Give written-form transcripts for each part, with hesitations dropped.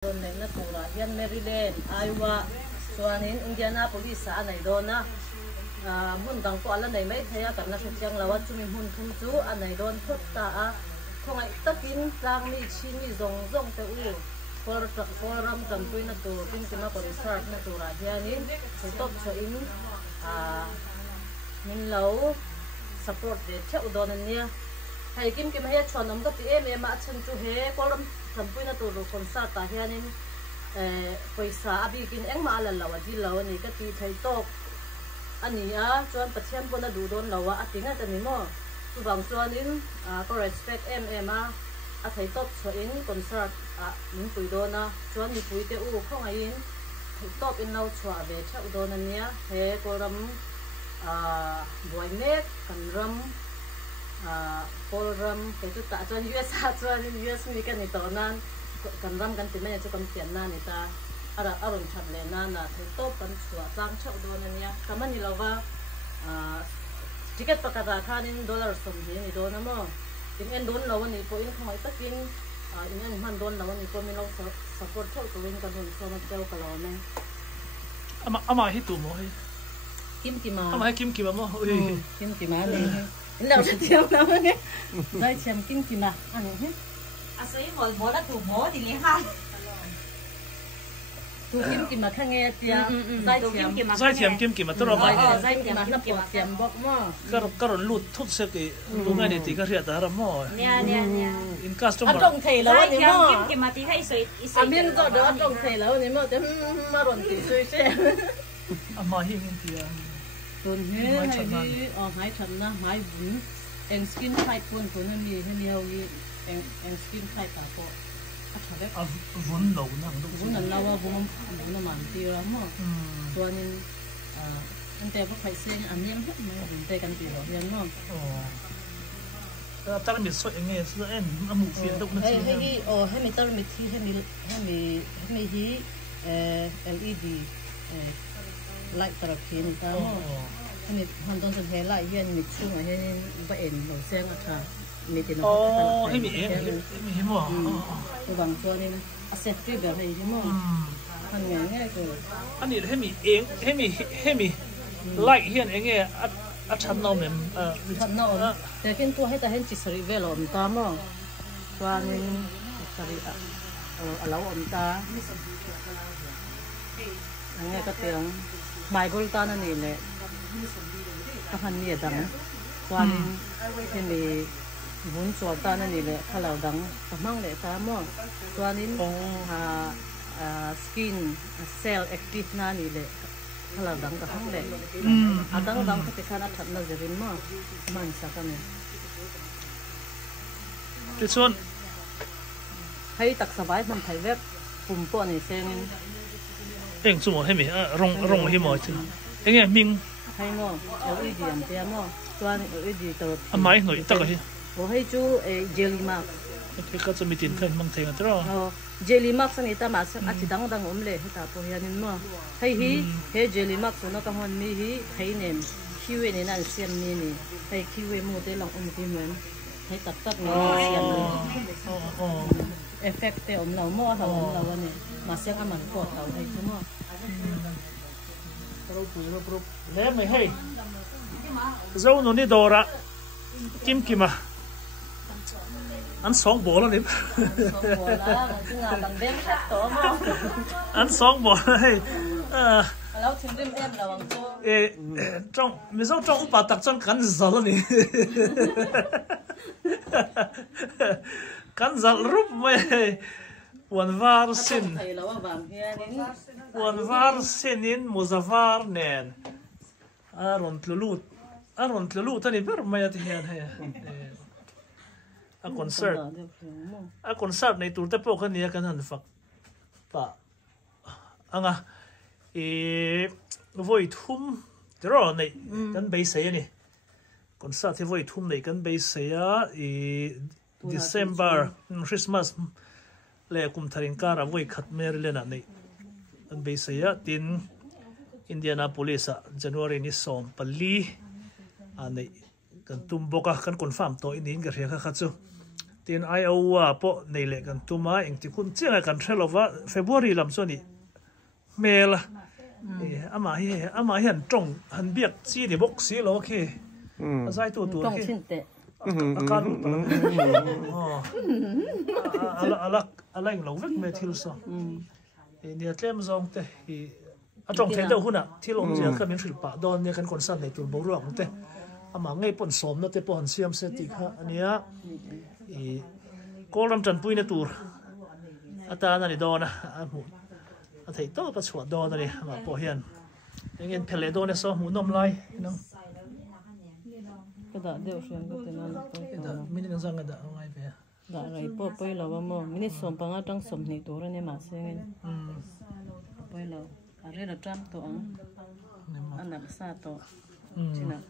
Doon na tura yan Maryland, Iowa, chuanin Indianapolis sa anay doon na mundang ko alam na may kaya karna siya siyang lawat sumimhun tunju anay doon putta kung ay takin lang ni chini zong te u forum tampuy na to pintima ko research na tura yanin top sa in minlaw support de cha udon niya hay kim kim haya chonam ka ti ma chan chu he forum tampuy na to konsa ta yanin paisa abikin eng maalalawa di law ni ka ti thai tok ani chuan pathian pona du don lawa atinga tani mo subang chuan in ko respect a thai top so in concert min pui dona chuan ni pui te u khong in thai top in lau chwa ve cha udon ania he ko ram boy mek kan ram pol ram ke tu ta chuan chuan US mi kan ni to nan kan ram kan ti me chu kan tian na ni ta arun chat le na thai top kan chwa chang cha udon ania kamani lawa ticket pakata khanin dollar som hi ni do na mo in en don lawan ni po in khamai takin in en man don lawan ni po mi lo support thau ko in kan so na teu ka law ne ama hi tu mo hi kim ma ama hi kim ma mo kim ma ni in law sa teu na mo ne dai chem kim ma ani he asai mo da tu mo di le ha tu kim ma khang nghe tia zai thiam kim ma to ro ma zai kim ma na po tiam bok mo kar lut thut se ke lu ngai ni ti ka ria ta ra mo nia in customer atong thei law ni mo kim ma ti khai soi amin ko do atong thei law ni mo te ma ron ti sui se ama hi hin ti tuần he hai chấm na hai bún en skin tight pun pun ni he ni hau ni en skin tight pa po vốn đầu năng đâu vốn là lao vốn nó mặn tiêu lắm mà tuần nên anh ta có phải xem anh em hết mà anh ta cần tiêu rồi mà ta làm việc soi nghe sữa em ăn một phiền đâu nó chỉ hay mình ta làm việc thì hay hi LED light tập hiện ta hay mình hoàn toàn sẽ lại hiện mình chung ở hiện vậy màu xem à mình thì nó em hiểu mà cái bằng cho nên asset cáiแบบnày chứ mà hàng ngày nghe rồi anh ấy hay mi like hiện anh ấy chăn nâu mình chăn nâuแต่กินตัวให้แต่เห็นจิตสริเวลอมตามั้งตัวนึงสริเราอมตาอันนี้ก็เตียงไมโครตานั่นนี่แหละก็พันนี่ดังตัวนึงที่มีบุญสวดตานั่นนี่แหละถ้าเราดังก็มั่งแหละตามั่งตัวนี้สกินเซลล์แอคทีฟนั่นนี่แหละถ้าเราดังก็มั่งแหละดังก็เป็นขนาดถัดเราจะเรียนมั่งมันสักกันเนี่ยที่ส่วนให้ตักสบายมันไถ่เว็บปุ่มป้อนนี่เซงเอ็งสมมติให้มีรงให้หมอสิเอ็งมิงให้มั่งเอาอีดีอันเดียมั่งตัวนี้เอาอีดีตัวไม่หน่อยตักให้โอ้ให้จูเจลลี่มาร์กก็จะมีตินขึ้นมั่งเทงตัวเจลลี่มาร์กสักนิดตามาสักอาทิตย์ดังเลยให้ตาพอยันมั่งให้เจลลี่มาร์กส่วนนั้นก็มันมีให้เนี่ยคิวเอนี่นั่นเสียมนี่ให้คิวเอมูเดลองที่เหมือนให้ตัดนี่เสียมนี่เอฟเฟกต์แต่เรามั่วเราเนี่ยมาเสียงอามันกดเราให้ชั่วโมงแล้วไม่ให้เจ้าหนูนี่โดระกิมอันสองบ่อแล้วนี่อันสองบ่อให้แล้วถึงเริ่มระวังตัวจ้องไม่ใช่จ้องอุปถัมภ์จ้องกันจัลนี่กันจัลรูปไม่วันวาร์สินนินมุซาฟาร์เนนอารอนทลูท่านี่เพิ่มไม่ได้เห็นให้คอนเสิร์ตในตัวเตปโปกันนี้กันหันฝักป่ะอ่ะvoi thum rồi nàyกันไปเสียนี่คอนเสิร์ตที่voi thum nàyกันไปเสียDecember Christmas เลยกุมทารินการvoiขัดเมริเลน่ะนี่กันไปเสียติน Indianapolis January นี้ส่งปลีอันนี้กันตุ้มบกกันคอนฟาร์มตัวอินกันเรียกขัดซู tin Iowa po nei le kan tuma eng ti kun chenga kan threlova February lam so ni mela ama hi han tong han biak chi ni bok si lo ke azai tu tong ke chin te akan ala ing lo vek me thil so ni atlem zong te hi atong the deuh huna thilom je kan min thil pa don ne kan kon san nei tur bo ruang te ama ngei pon som na te pon siam se ti kha ania i kolam tan puina tur ata na ni dona a mu a thei to pa chhuat dona ni ma po hian engin phele dona so mu nom lai nang cái đó đều xem cái tên nó da min nang zang da ngai ve đã rồi bôi lâu mà mình sống bằng ở trong sống này tuổi này mà xem bôi lâu à đây là trăm tuổi anh làm sao tuổi chứ nào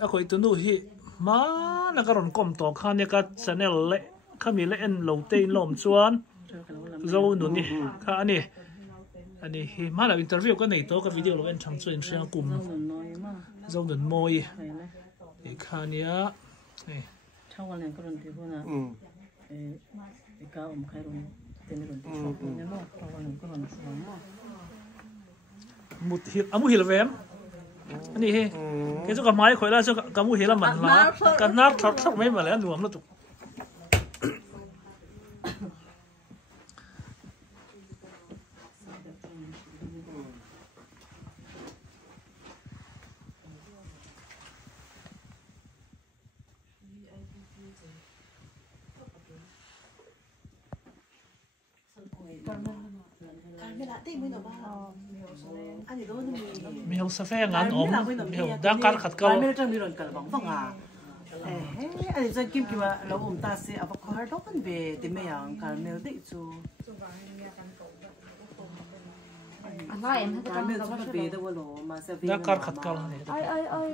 a khoi tu nu hi ma na ka ron kom to khan ne ka channel le khami le en lo te lom chuan zo nu ni kha ani hi ma la interview ka nei to ka video lo en chang chuin sia kum zo nun moi e khania e trong cái này có lần thì na cái cao khai luôn tên lần thì chọn nhớ nó trong cái này có lần chọn mut hi amu hil vem ani he ke chu ka mai khoi la chu ka mu hila man ma ka nar thak thak mai ma le nuam na tu mi hau sa fe ngan om mi hau da kar khat kal mi tang mi ron kal bang bang a ani chan kim ki wa lo ta se avocado kan be de me yang kal mel de chu Ala em hết kal mel chu be de wa lo ma sa da kar khat kal ne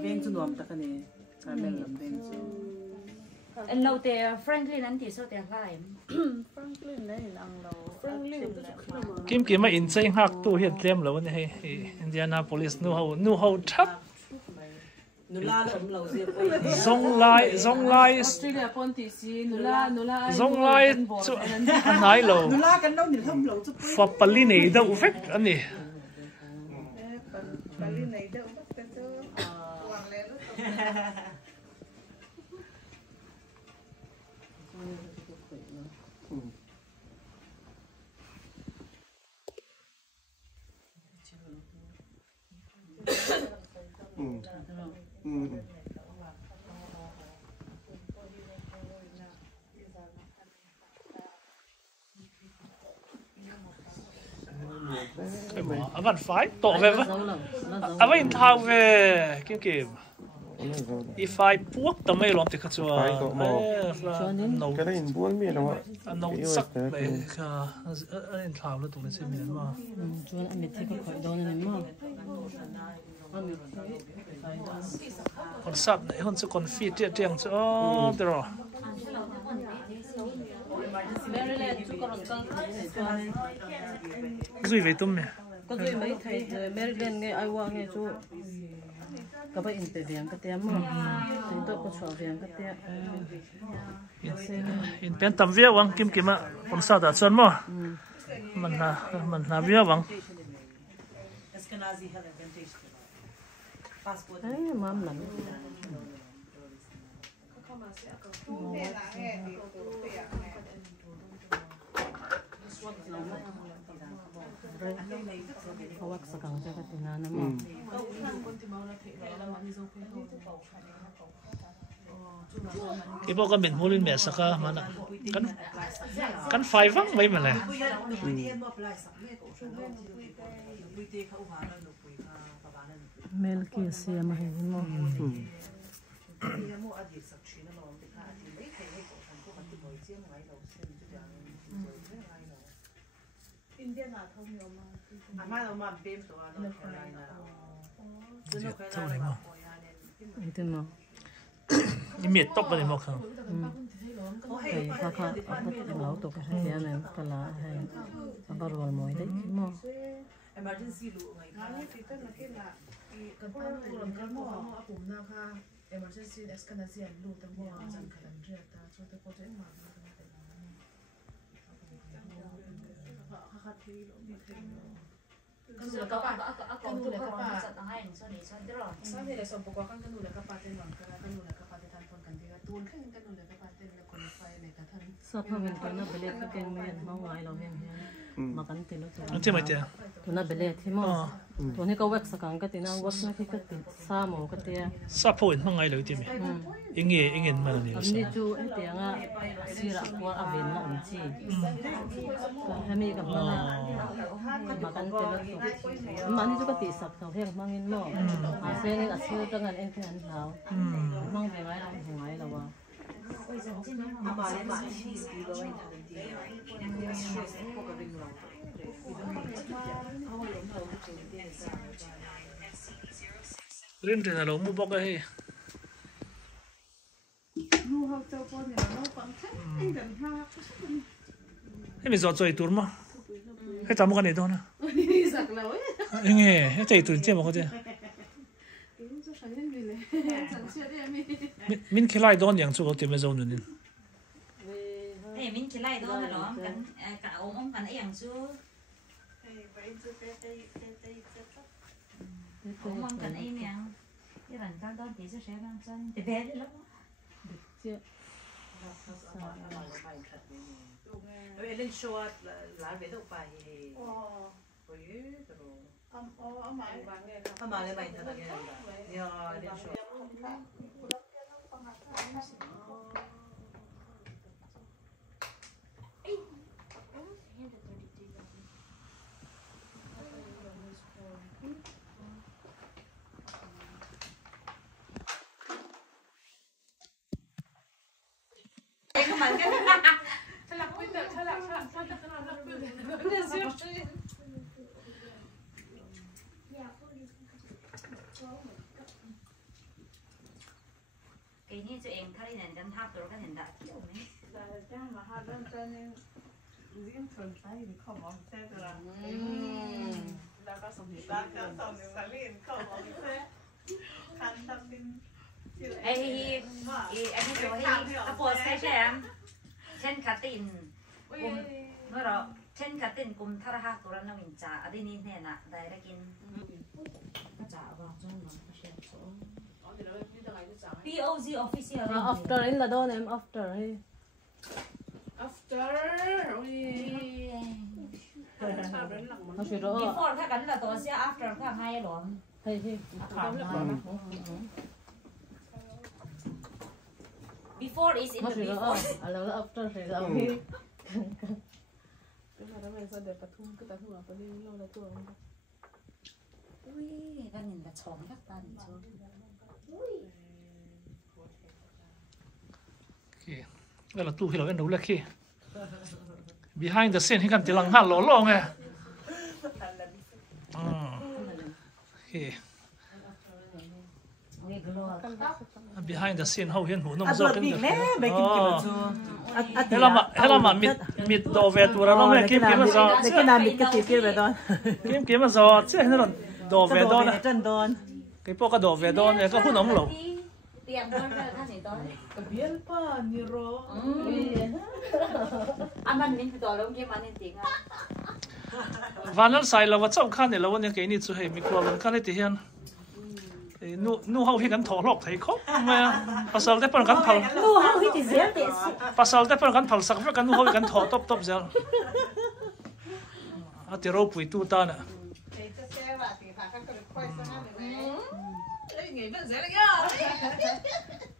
veng chu nuam ta ka ne kal mel lam veng chu em nấu tè Franklin anh thì sao tè ala em kim ki ma in chei hak tu hian tlem lo ne he Indianapolis nu hau thap nu la lo je zong lai Australia pon ti si nu la zong lai chu nai lo nu la kan no ni thom lo chu fa pali nei da uvek ani pali nei da ka chu wang le lu avan fai to ve va avain thau ve kim if I puak ta mai lom te kha chua no cái này buôn miền đâu ạ no sak le kha an thau la tu le se mi ma chuan anh thấy có khỏi đó này mà kon sap ne hon chu kon fit ti tiang chu o te ro zui ve tum me có gì mấy thầy Maryland nghe ai qua nghe chú các bạn in tiền cái tiền mà chúng tôi có sổ tiền cái tiền in pen tam via wang kim kim a kon sa da chan mo man na via wang Ashkenazi have advantage passport ấy mam lắmเขาว่าสักครั้งจะก็ติดนานนะมั้ง ibo ka min mulin me saka mana kan fai wang mai mala mel ki sia ma he mo itu mo imi top ni mo khang thầy pha pha bắt lão tục cái này này cái là hay bắt đầu mọi đấy mo emergency lu ngai kan pa no ron kan mo apum na kha emergency escalation lu ta mo jan khalan re ta chu te ko chen ma na ta ha thi lo mi the kan lu ka pa kan lu ka pa sa ta hai so ni so dro sa ni le so po kan lu ka pa ten wan kan lu ka pa te tan pon kan ti ga tun kan lu ka pa ten le kon fa ne ta than sa pa min ko na bele ka ken me ma ngai lo hen makan te lo Ang tima tia. tu na bele thi mo tu ni ka wek sa kang ka ti na wak na ki ka ti sa mo ka ti Sa point mangai lo tia mi. Ingin mana ni am ni chu ai ti nga sira ko aven na um chi ka hami ka ma makan te lo tu man ni chu ka ti sak thau heng mangin mo a se ni a siu ta ngan en kan hau mang ve ngai lo wa Rin rin alo mo baka he. He mi zo zo itur ma. He tamu kan ito na. Inge, he tay itur tiya mo ko tiya. Min kilay doon yang suko tiya me zo nunin. Ê, mình chỉ lại đó là đó, cả ông cần ấy ăn chứ. Ông cần ấy nè, cái lần cao đó thì sẽ đang chân, thì bé lắm. lên show là về đâu phải mà lên bài thật là nghe lên show Cái như tụi em khai này đang tháp rồi cái hiện đại kiểu này. Ê, anh ấy nói cái bộ xe xem, trên khát tin, nói đó, trên khát tin cùng thà hát tụi nó mình trả, ở đây như thế nào, đây là kinh, trả vào trong nó sẽ số. POG official. After in là đó em after hay. Nó phải rõ. Beforeถ้ากันlà tôi sẽ after ถ้าให้หรอ Hay hay. Before is in Nó the phải rõ. before. À là after phải rõ. Ui, cái nhìn là chồng các ta nhìn chưa. Okay. Là tu hi lo en đâu là khi. Behind the scene hi kan tilang hal lo lo nghe. Okay. Behind the scene how hian hu nom zo ken. Hela ma mit do ve tu ra no me kim kim zo. cái nào biết cái gì về đó Kim zo che hen ron do ve do na. chân đòn Cái po ka do ve do ne ka hu nom lo. Tiệm con ra cái gì đó. biel pa ni ro Anh mình mình phải đâu kia mà nên tiếng à. Vanal sai lo wa chau khan ne lo ne ke ni chu hei mi ko lon kan ti hian. Nu hau hi kan tho lok thei khop ma pasal te pon kan phal Nu hao hít thì dễ để. pasal te pon kan phal sak ve kan nu hau kan tho top top zel. A ti ro pui tu ta na.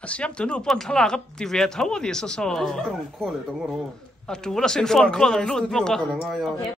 A siam tu nu pon thala ka ti ve thau ni so so. Tong khole tong ro. A tu la sin phone call lut boka.